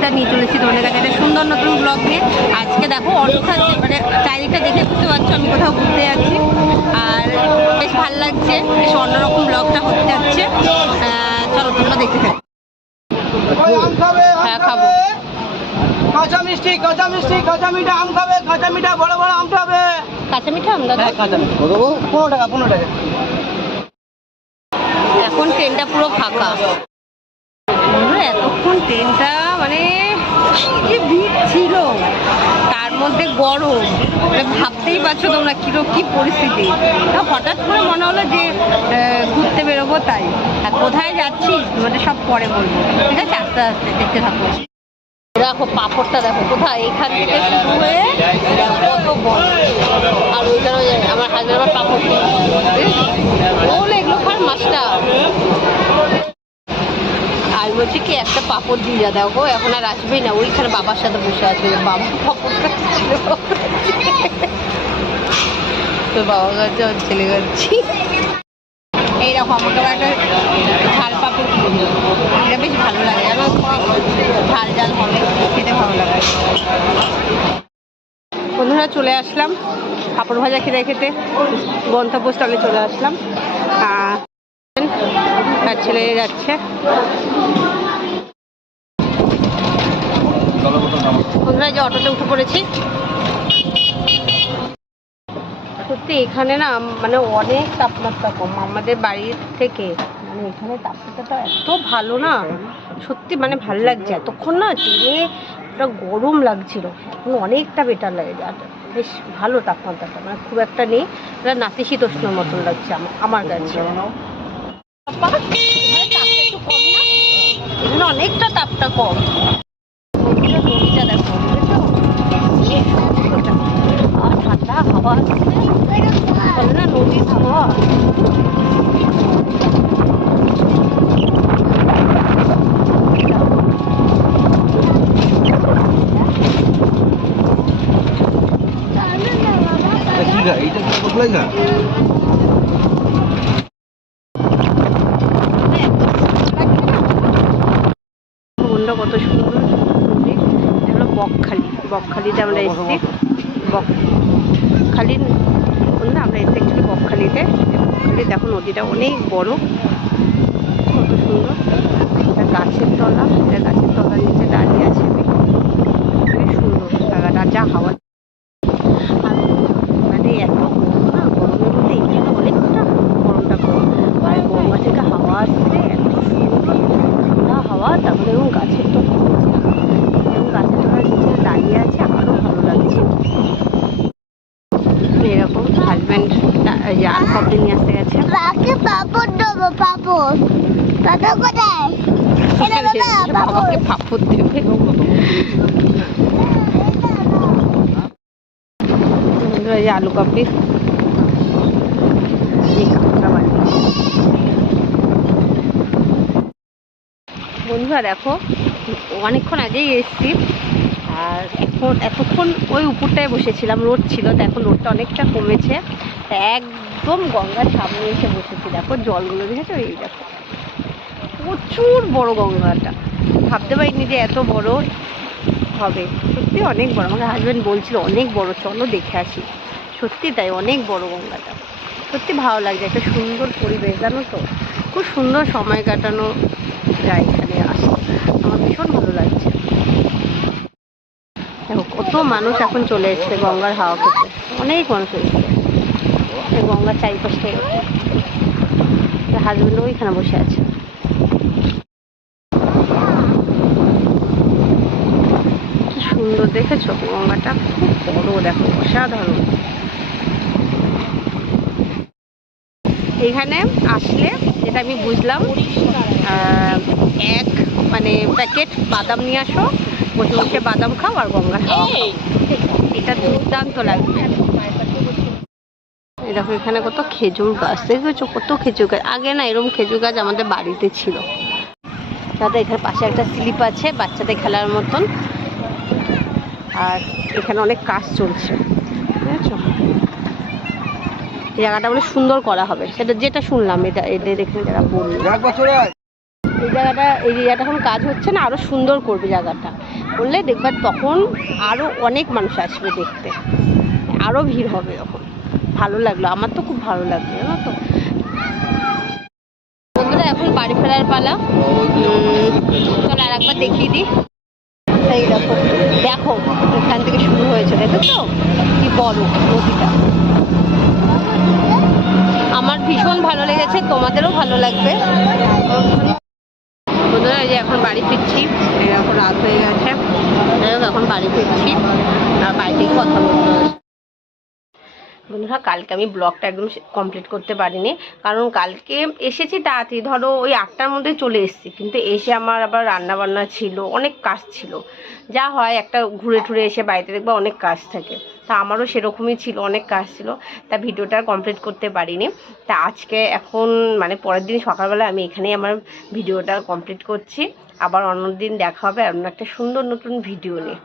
প্রতিযোগিতা নিয়ে চলেছি তোমাদের কাছে। একটা সুন্দর নতুন ব্লগ নিয়ে। আজকে দেখো অটো খাচ্ছে মানে চারিদিকটা দেখে বুঝতে পারছ আমি কোথাও ঘুরতে যাচ্ছি। আর বেশ ভালো লাগছে বেশ অন্যরকম ব্লগটা হতে যাচ্ছে। চলো তোমরা দেখতে থাকো। আম আম হ্যাঁ, খাব। কাঁচা মিষ্টি কাঁচা মিষ্টি কাঁচা মিঠা আম খাবে কাঁচা মিঠা বড় বড় আম খাবে। কাঁচা মিঠা আমরা হ্যাঁ কাঁচা মিঠা। পনেরো টাকা পনেরো টাকা। এখন ট্রেনটা পুরো ফাঁকা। এতক্ষণ ট্রেনটা মানে যে ভিড় ছিল। তার মধ্যে গরম। মানে ভাবতেই পারছ তোমরা কিরো কি পরিস্থিতি? হঠাৎ করে মনে হলো যে ঘুরতে বেরোবো তাই। আর কোথায় যাচ্ছি, তোমাদের সব পরে বলব। ঠিক আছে? আস্তে আস্তে দেখতে থাকো। দেখো, পাপড়টা দেখো, কোথায়? এখান থেকে শুরু হয়ে কত বড়। আর ওইখানে ওই আমার হাজবেন্ড আমার পাপড় ওগুলো এগুলো খার মাছটা আর বলছি কি একটা পাপড় দিয়ে দেখো, এখন আর আসবেই না। ওইখানে বাবার সাথে বসে আছে বাবা পাপড় বাবা কাছে ওর ছেলে যাচ্ছি এই দেখো, আমাকে একটা ঝাল পাপড় এটা বেশ ভালো লাগে। জানো ঝাল ঝাল হবে, খেতে ভালো লাগে। বন্ধুরা, চলে আসলাম। পাপড় ভাজা খেতে খেতে গন্তব্যস্থলে চলে আসলাম। আর ছেলে যাচ্ছে। বন্ধুরা যে অটোতে উঠে পড়েছি। সত্যি, এখানে না মানে অনেক তাপমাত্রা কম। আমাদের বাড়ির থেকে মানে এখানে তাপমাত্রাটা এত ভালো না, সত্যি মানে ভালো লাগছে। এতক্ষণ না ট্রেনে একটা গরম লাগছিল। এখন অনেকটা বেটার লাগে বেশ ভালো তাপমাত্রাটা মানে খুব একটা নেই। এটা নাতিশীতোষ্ণর মতন লাগছে আমার কাছে। অনেকটা তাপটা কম। দেখো। আর ঠান্ডা হাওয়া না নদীর হাওয়া এইটা কত সুন্দর নদী এটা হলো বকখালি বকখালিতে আমরা এসেছি। বকখালি না আমরা এসেছি একচুয়ালি বকখালিতে। বকখালি দেখো নদীটা অনেক বড়। কত সুন্দর। একটা গাছের তলা। এটা গাছের তলার নিচে দাঁড়িয়ে আছে। খুবই সুন্দর জায়গাটা, যা হাওয়া আর মানে এত গরম না গরমের মধ্যে এখানে অনেকটা গরমটা কম আর গঙ্গা থেকে হাওয়া আসছে এত সুন্দর ঠান্ডা হাওয়া তারপরে এবং গাছের তলা এবং গাছের তলার নিচে দাঁড়িয়ে আছে আরও ভালো লাগছে এরকম হাজব্যান্ড আল কপড়ে নিয়ে আসতে গেছে বাবাকে পাপড় দেবো পাপড় দাদা কোথায় এটা দাদা পাপড় বাবাকে পাপড় দেবে। এই আলু কাপড়ি বন্ধুরা দেখো অনেকক্ষণ আগেই এসেছি। আর এখন এতক্ষণ ওই উপরটায় বসেছিলাম রোড ছিল তো এখন রোদটা অনেকটা কমেছে। একদম গঙ্গার সামনে এসে বসেছি। দেখো জলগুলো দেখেছ? এই দেখো। প্রচুর বড় গঙ্গাটা। ভাবতে পারিনি যে এত বড় হবে। সত্যি অনেক বড়। আমাকে হাজব্যান্ড বলছিল, অনেক বড়, চলো দেখে আসি। সত্যি তাই, অনেক বড় গঙ্গাটা। সত্যি ভালো লাগছে, একটা সুন্দর পরিবেশ, জানো তো? খুব সুন্দর সময় কাটানো যায় এখানে আসে আমার ভীষণ ভালো লাগছে। দেখো, কত মানুষ এখন চলে এসছে গঙ্গার হাওয়া খেতে। অনেক মানুষ এসছে। গঙ্গার চারিপাশে হাজবেন্ড ওইখানে বসে আছে কি সুন্দর দেখেছ গঙ্গাটা? খুব বড় দেখো অসাধারণ। এখানে আসলে যেটা আমি বুঝলাম এক মানে প্যাকেট বাদাম নিয়ে আসো বসে বসে বাদাম খাও আর গঙ্গা খাও। এটা দুর্দান্ত লাগবে। দেখো এখানে কত খেজুর গাছ। দেখেছ কত খেজুর গাছ? আগে না এরকম খেজুর গাছ আমাদের বাড়িতে ছিল। তাতে এখানে পাশে একটা স্লিপ আছে বাচ্চাদের খেলার মতন। আর এখানে অনেক কাজ চলছে। বুঝেছ? এই জায়গাটা বলে সুন্দর করা হবে। সেটা যেটা শুনলাম এটা এদের এখানে যারা বলল। এই জায়গাটা এই জায়গাটা এখন কাজ হচ্ছে না আরও সুন্দর করবে জায়গাটা। করলে দেখবার তখন আরও অনেক মানুষ আসবে দেখতে। আরও ভিড় হবে তখন। ভালো লাগল আমার তো খুব ভালো লাগল জানো তো। বন্ধুরা এখন বাড়ি ফেরার পালা। চলো আর একবার দেখিয়ে দিই। এই দেখো দেখো। হয়েছে দেখেছ কি বড় নদীটা আমার ভীষণ ভালো লেগেছে, তোমাদেরও ভালো লাগবে। বন্ধুরা যে এখন বাড়ি ফিরছি এখন রাত হয়ে গেছে। এখন বাড়ি ফিরছি, আর বাড়িতেই কথা বলতে। বন্ধুরা, কালকে আমি ব্লগটা একদম কমপ্লিট করতে পারিনি। কারণ কালকে এসেছি তাড়াতাড়ি। ধরো ওই আটটার মধ্যে চলে এসেছি। কিন্তু এসে আমার আবার রান্না বান্না ছিল, অনেক কাজ ছিল। যা হয়, একটা ঘুরে টুরে এসে বাড়িতে দেখবা অনেক কাজ থাকে। তা আমারও সেরকমই ছিল, অনেক কাজ ছিল। তা ভিডিওটা কমপ্লিট করতে পারিনি। তা আজকে এখন মানে পরের দিন সকালবেলা আমি এখানেই আমার ভিডিওটা কমপ্লিট করছি। আবার অন্য দিন দেখা হবে অন্য একটা সুন্দর নতুন ভিডিও নিয়ে।